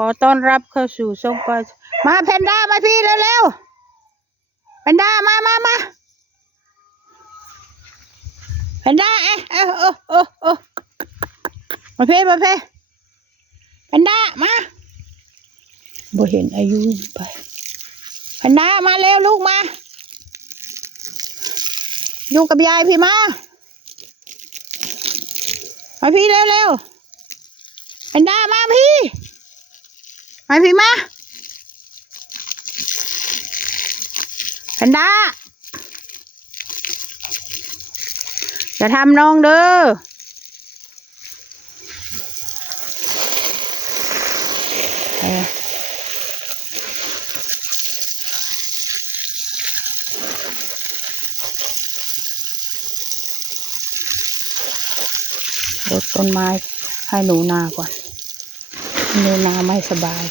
ขอต้อนรับเข้าสู่ช่องปามาแพนด้ามาพี่เร็วๆแพนด้ามาแพนด้ามาพี่แพนด้ามาบ่เห็นอายุไปแพนด้ามาเร็วลูกมาอยู่กับยายพี่มาพี่เร็วแพนด้ามาพี่มาแพนด้าจะทำน้องเด้อรดต้นไม้ให้หนูนาก่อนหนูนาไม่สบาย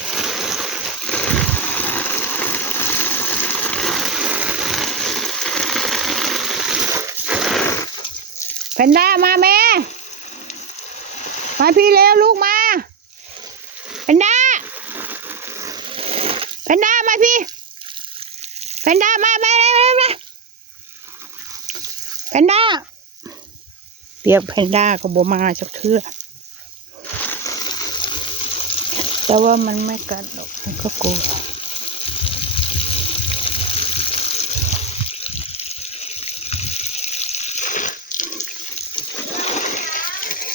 แพนด้ามาแม่มาพี่เร็วลูกมาแพนด้ามาพี่แพนด้ามาเร็วแพนด้าเปียกแพนด้าก็บ่มาจักเทื่อแต่ว่ามันไม่กัดหรอกมันก็กลัว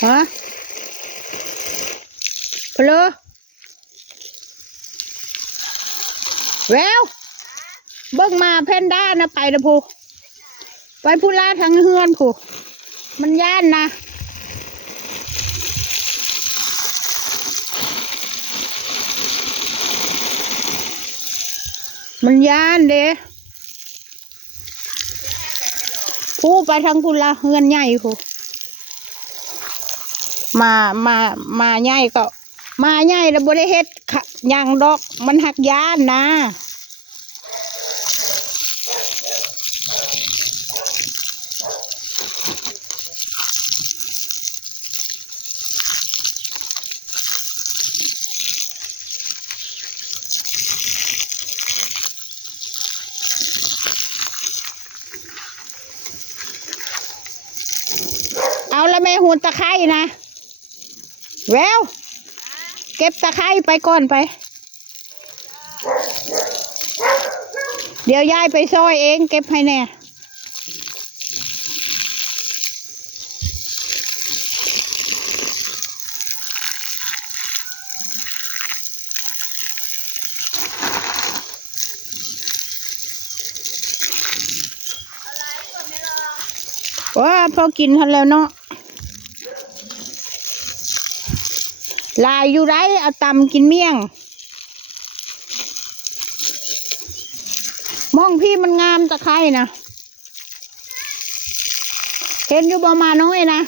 ฮะพะโลแววเบิ่งมาแพนด้านะไปนะพูไปพูลาทางเฮือนพูมันย่านนะมันย่านเด้พูไปทางพูลาเฮือนใหญ่พูมาใหญ่ก็มาใหญ่แล้วบริเฮ็ดอย่างดอกมันหักย่านนะเอาละแม่หุ่นตะไคร่นะแววเก็บตะไคร่ไปก่อนไปเดี๋ยวยายไปซอยเองเก็บให้แน่ว่าพอกินทันแล้วเนาะลายอยู่ไรเอาตำกินเมี่ยงมองพี่มันงามตะไคร่นะเห็นอยู่ประมาณน้อยนะ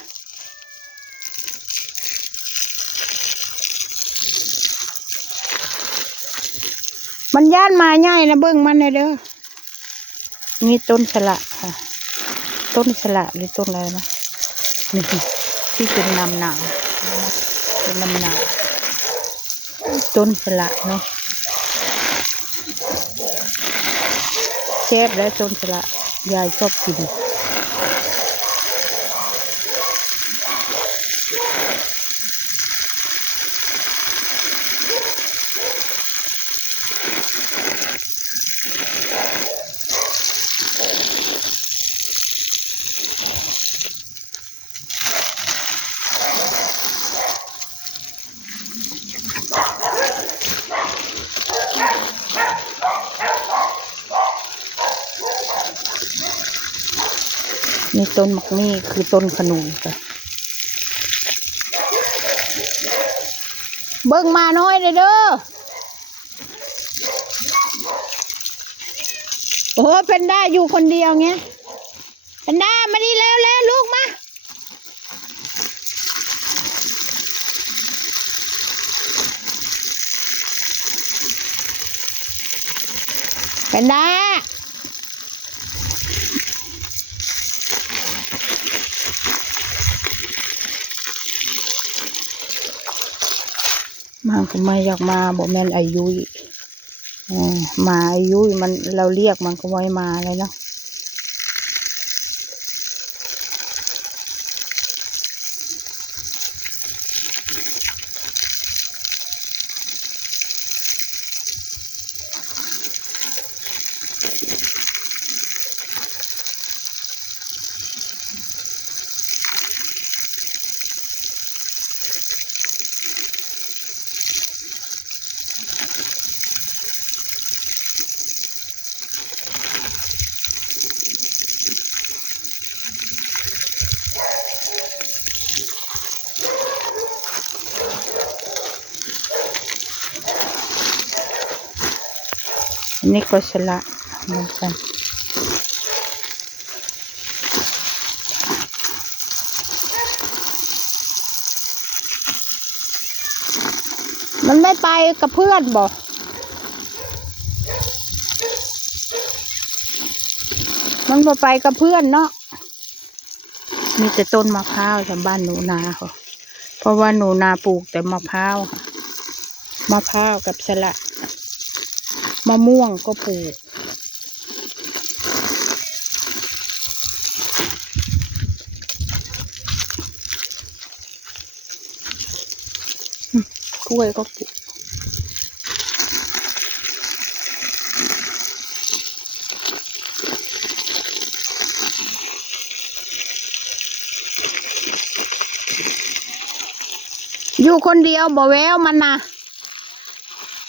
มันย่านมาใหญ่นะเบิ้งมันเลยเด้อนี่ต้นสละค่ะต้นสละหรือต้นอะไรนะนี่ที่เป็นน้ำหนาวเป็นน้ำหนาวต้นสละเนาะแซ่บและต้นสละยายชอบกินนี่ต้นมักนี่คือต้นขนุนค่ะเบิ่งมาน้อยเลยเด้อโอ้เพนด้าอยู่คนเดียวเงี้ยเพนด้ามานี่แล้วลูกมาเพนด้ามา มันก็ไม่อยากมาบอกแม่นอายุยมาอายุยมันเราเรียกมันก็ไม่มาเลยเนาะอันนี้ก็สละเหมือนกันมันไม่ไปกับเพื่อนบอกมันไปกับเพื่อนเนาะมีแต่ต้นมะพร้าวจากบ้านหนูนาค่ะเพราะว่าหนูนาปลูกแต่มะพร้าวค่ะมะพร้าวกับสละมะม่วงก็ปลูกกล้วยก็ปลูกอยู่คนเดียวบ่แววมันนะ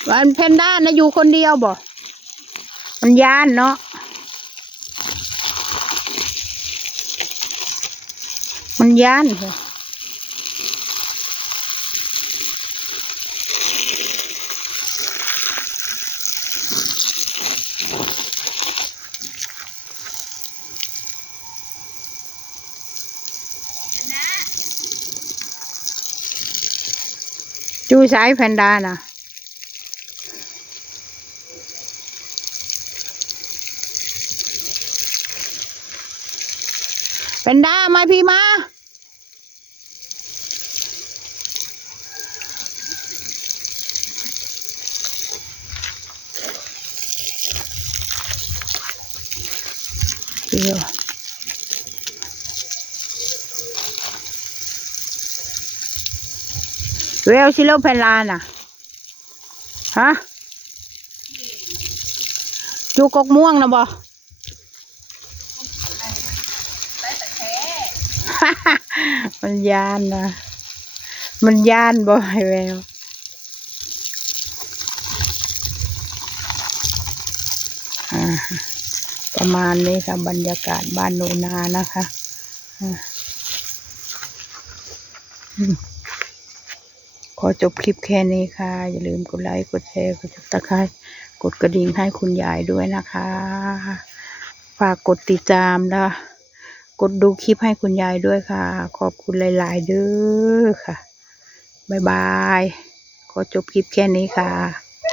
วันแพนด้านะอยู่คนเดียวบ่มันย่านเนาะมันย่านเหรอจูสายแพนด้านะแพนด้ามาพี่มาเดี๋ยวเวลชิโลแพนลาน่ะฮะจูกกม่วงนะบ่มันย่านนะมันย่านบ่ไอ้แววประมาณนี้ค่ะบรรยากาศบ้านโนนานะคะขอจบคลิปแค่นี้ค่ะอย่าลืมกดไลค์กดแชร์กดติดตามกดกระดิ่งให้คุณยายด้วยนะคะฝากกดติดตามนะกดดูคลิปให้คุณยายด้วยค่ะขอบคุณหลายๆเด้อค่ะบ๊ายบายขอจบคลิปแค่นี้ค่ะ